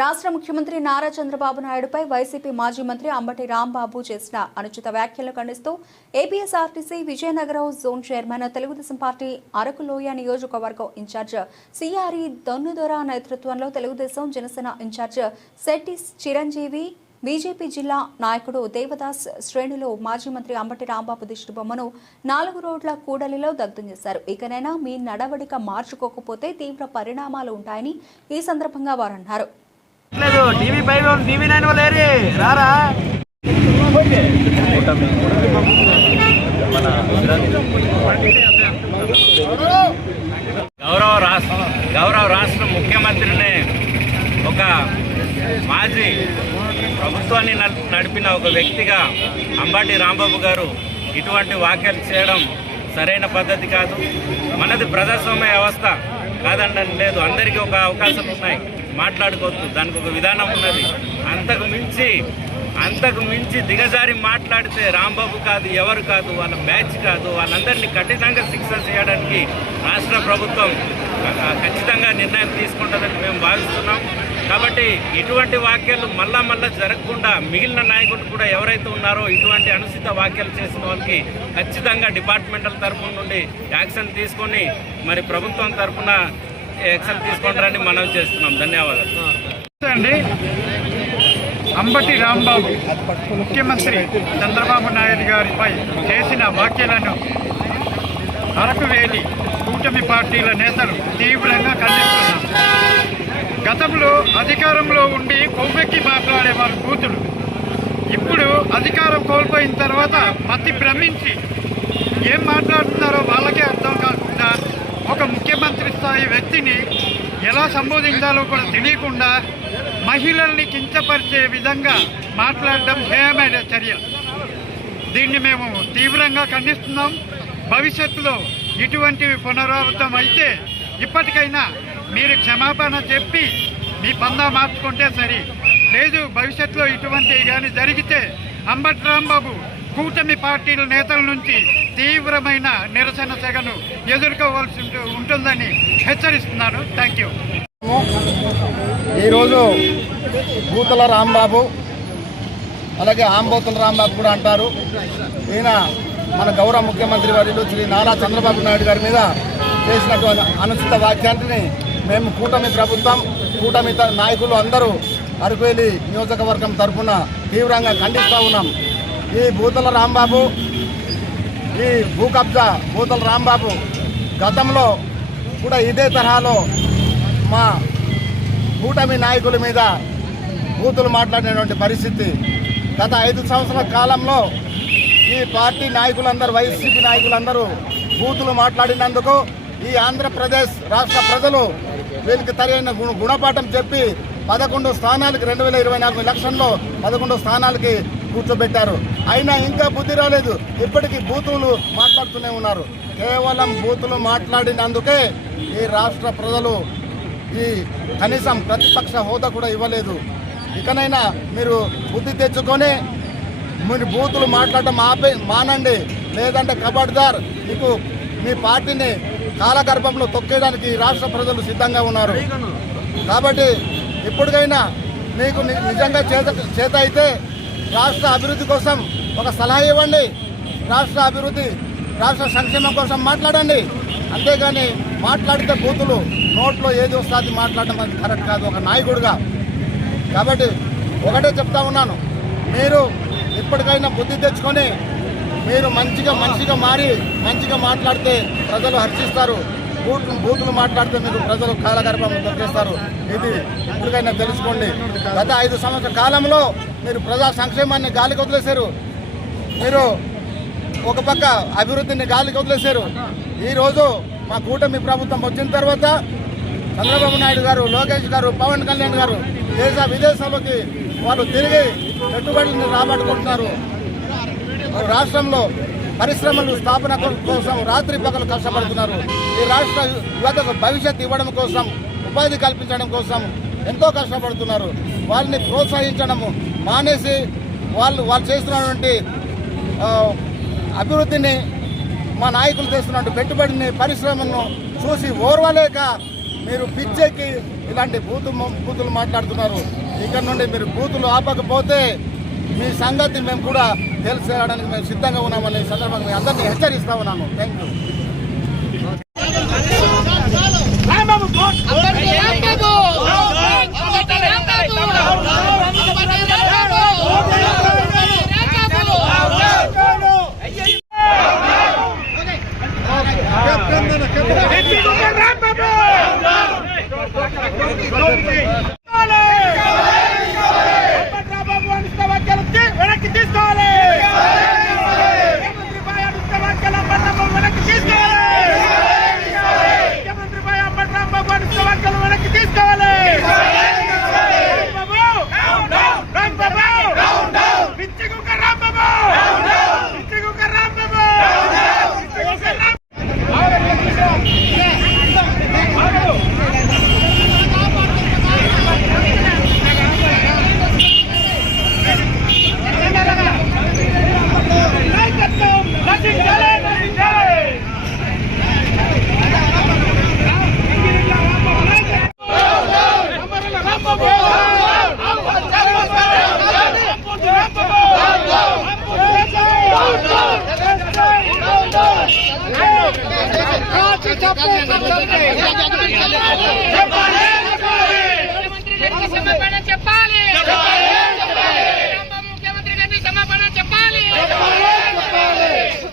రాష్ట్ర ముఖ్యమంత్రి నారా చంద్రబాబు నాయుడుపై వైసీపీ మాజీ మంత్రి అంబటి రాంబాబు చేసిన అనుచిత వ్యాఖ్యలు ఖండిస్తూ APSRTC Vizianagaram zone chairman Telugu Desam party అరకులోయ నియోజకవర్గం ఇన్ఛార్జ్ సిఆర్ఈ దొన్నుదొర నేతృత్వంలో తెలుగుదేశం జనసేన ఇన్ఛార్జ్ శెట్టి చిరంజీవి బీజేపీ జిల్లా నాయకుడు దేవదాస్ శ్రేణులు మాజీ మంత్రి అంబటి రాంబాబు దిష్టిబొమ్మను నాలుగు రోడ్ల కూడలిలో దగ్ధం చేశారు. ఇకనైనా మీ నడవడిక మార్చుకోకపోతే తీవ్ర పరిణామాలు ఉంటాయని ఈ సందర్భంగా వారు అన్నారు లేదు టీవీ ఫైవ్ టీవీ నైన్ వాళ్ళు ఏరి? రారా? గౌరవ రాష్ట్ర గౌరవ రాష్ట్ర ముఖ్యమంత్రిని ఒక మాజీ ప్రభుత్వాన్ని నడిపిన ఒక వ్యక్తిగా అంబాటి రాంబాబు గారు ఇటువంటి వ్యాఖ్యలు చేయడం సరైన పద్ధతి కాదు. మనది ప్రజాస్వామ్య వ్యవస్థ కాదండి లేదు. అందరికీ ఒక అవకాశం ఉన్నాయి. మాట్లాడుకోవద్దు. దానికి ఒక విధానం ఉన్నది. అంతకు మించి అంతకు మించి దిగజారి మాట్లాడితే రాంబాబు కాదు ఎవరు కాదు వాళ్ళ బ్యాచ్ కాదు వాళ్ళందరినీ కఠినంగా శిక్ష చేయడానికి రాష్ట్ర ప్రభుత్వం ఖచ్చితంగా నిర్ణయం తీసుకుంటుందని మేము భావిస్తున్నాం. కాబట్టి ఇటువంటి వాక్యాలు మళ్ళా మళ్ళా జరగకుండా మిగిలిన నాయకులు కూడా ఎవరైతే ఉన్నారో ఇటువంటి అనుచిత వాక్యాలు చేసిన వాళ్ళకి ఖచ్చితంగా డిపార్ట్మెంటల్ తరఫు నుండి యాక్షన్ తీసుకొని మరి ప్రభుత్వం తరఫున యాక్షన్ తీసుకుంటారని మనం చేస్తున్నాం. ధన్యవాదాలు. అండి అంబటి రాంబాబు ముఖ్యమంత్రి చంద్రబాబు నాయుడు గారిపై చేసిన వ్యాఖ్యలను అరకు వేలి కూటమి పార్టీల నేతలు తీవ్రంగా ఖండిస్తున్నారు. గతంలో అధికారంలో ఉండి కొవ్వెక్కి మాట్లాడేవారు కూతురు ఇప్పుడు అధికారం కోల్పోయిన తర్వాత మతి భ్రమించి ఏం మాట్లాడుతున్నారో వాళ్ళకే ఈ వ్యక్తిని ఎలా సంబోధించాలో కూడా తెలియకుండా మహిళల్ని కించపరిచే విధంగా మాట్లాడడం హేయమైన చర్య. దీన్ని మేము తీవ్రంగా ఖండిస్తున్నాం. భవిష్యత్తులో ఇటువంటివి పునరావృతం అయితే ఇప్పటికైనా మీరు క్షమాపణ చెప్పి మీ పందా మార్చుకుంటే సరి. లేదు భవిష్యత్తులో ఇటువంటివి కానీ జరిగితే అంబటి రాంబాబు కూటమి పార్టీల నేతల నుంచి తీవ్రమైన నిరసన సెగను ఎదుర్కోవాల్సి ఉంటుందని హెచ్చరిస్తున్నాను. థ్యాంక్ యూ ఈరోజు భూతల రాంబాబు అలాగే ఆంబోతుల రాంబాబు కూడా అంటారు. ఈయన మన గౌరవ ముఖ్యమంత్రి వర్యులు శ్రీ నారా చంద్రబాబు నాయుడు గారి మీద చేసినటువంటి అనుచిత వాక్యాన్ని మేము కూటమి ప్రభుత్వం కూటమి త- నాయకులు అందరూ అరకువేలి నియోజకవర్గం తరఫున తీవ్రంగా ఖండిస్తూ ఉన్నాం. ఈ భూతల రాంబాబు ఈ భూ కబ్జా బూతల రాంబాబు గతంలో కూడా ఇదే తరహాలో మా కూటమి నాయకుల మీద బూతులు మాట్లాడినటువంటి పరిస్థితి. గత ఐదు సంవత్సరాల కాలంలో ఈ పార్టీ నాయకులందరూ వైసీపీ నాయకులందరూ బూతులు మాట్లాడినందుకు ఈ ఆంధ్రప్రదేశ్ రాష్ట్ర ప్రజలు వీళ్ళకి తరైన గుణ గుణపాఠం చెప్పి పదకొండు స్థానాలకి రెండు వేల ఇరవై నాలుగు ఎలక్షన్లో పదకొండు స్థానాలకి కూర్చోబెట్టారు. అయినా ఇంకా బుద్ధి రాలేదు. ఇప్పటికీ బూతులు మాట్లాడుతూనే ఉన్నారు. కేవలం బూతులు మాట్లాడినందుకే ఈ రాష్ట్ర ప్రజలు ఈ కనీసం ప్రతిపక్ష హోదా కూడా ఇవ్వలేదు. ఇకనైనా మీరు బుద్ధి తెచ్చుకొని మీరు బూతులు మాట్లాడటం ఆపే మానండి. లేదంటే కబడ్దార్ మీకు మీ పార్టీని కాలగర్భంలో తొక్కేయడానికి ఈ రాష్ట్ర ప్రజలు సిద్ధంగా ఉన్నారు. కాబట్టి ఇప్పటికైనా మీకు నిజంగా చేత చేత అయితే రాష్ట్ర అభివృద్ధి కోసం ఒక సలహా ఇవ్వండి. రాష్ట్ర అభివృద్ధి రాష్ట్ర సంక్షేమం కోసం మాట్లాడండి. అంతేగాని మాట్లాడితే బూతులు నోట్లో ఏది వస్తుంది మాట్లాడడం అది కరెక్ట్ కాదు ఒక నాయకుడిగా. కాబట్టి ఒకటే చెప్తా ఉన్నాను. మీరు ఇప్పటికైనా బుద్ధి తెచ్చుకొని మీరు మంచిగా మనిషిగా మారి మంచిగా మాట్లాడితే ప్రజలు హర్షిస్తారు. బూట్లు బూతులు మాట్లాడితే మీరు ప్రజలు కాలగర్భం దొరికేస్తారు ఇది ఇప్పటికైనా తెలుసుకోండి. గత ఐదు సంవత్సరాల కాలంలో మీరు ప్రజా సంక్షేమాన్ని గాలికి వదిలేశారు. మీరు ఒక పక్క అభివృద్ధిని గాలికి వదిలేశారు. ఈరోజు మా కూటమి ప్రభుత్వం వచ్చిన తర్వాత చంద్రబాబు నాయుడు గారు లోకేష్ గారు పవన్ కళ్యాణ్ గారు దేశ విదేశాల్లోకి వాళ్ళు తిరిగి పెట్టుబడులను రాబట్టుకుంటున్నారు. రాష్ట్రంలో పరిశ్రమలు స్థాపన కోసం రాత్రి పగలు కష్టపడుతున్నారు. ఈ రాష్ట్ర యువతకు భవిష్యత్ ఇవ్వడం కోసం ఉపాధి కల్పించడం కోసం ఎంతో కష్టపడుతున్నారు. వాళ్ళని ప్రోత్సహించడము మానేసి వాళ్ళు వాళ్ళు చేస్తున్నటువంటి అభివృద్ధిని మా నాయకులు చేస్తున్నటువంటి పెట్టుబడిని పరిశ్రమను చూసి ఓర్వలేక మీరు పిచ్చెక్కి ఇలాంటి బూతు బూతులు మాట్లాడుతున్నారు. ఇక్కడ నుండి మీరు బూతులు ఆపకపోతే మీ సంగతి మేము కూడా తెలిసేయడానికి మేము సిద్ధంగా ఉన్నామని సందర్భంగా మీ అందరినీ హెచ్చరిస్తా ఉన్నాము. థ్యాంక్ యూ చెప్పాలి. ముఖ్యమంత్రి గారిని సమాధానం చెప్పాలి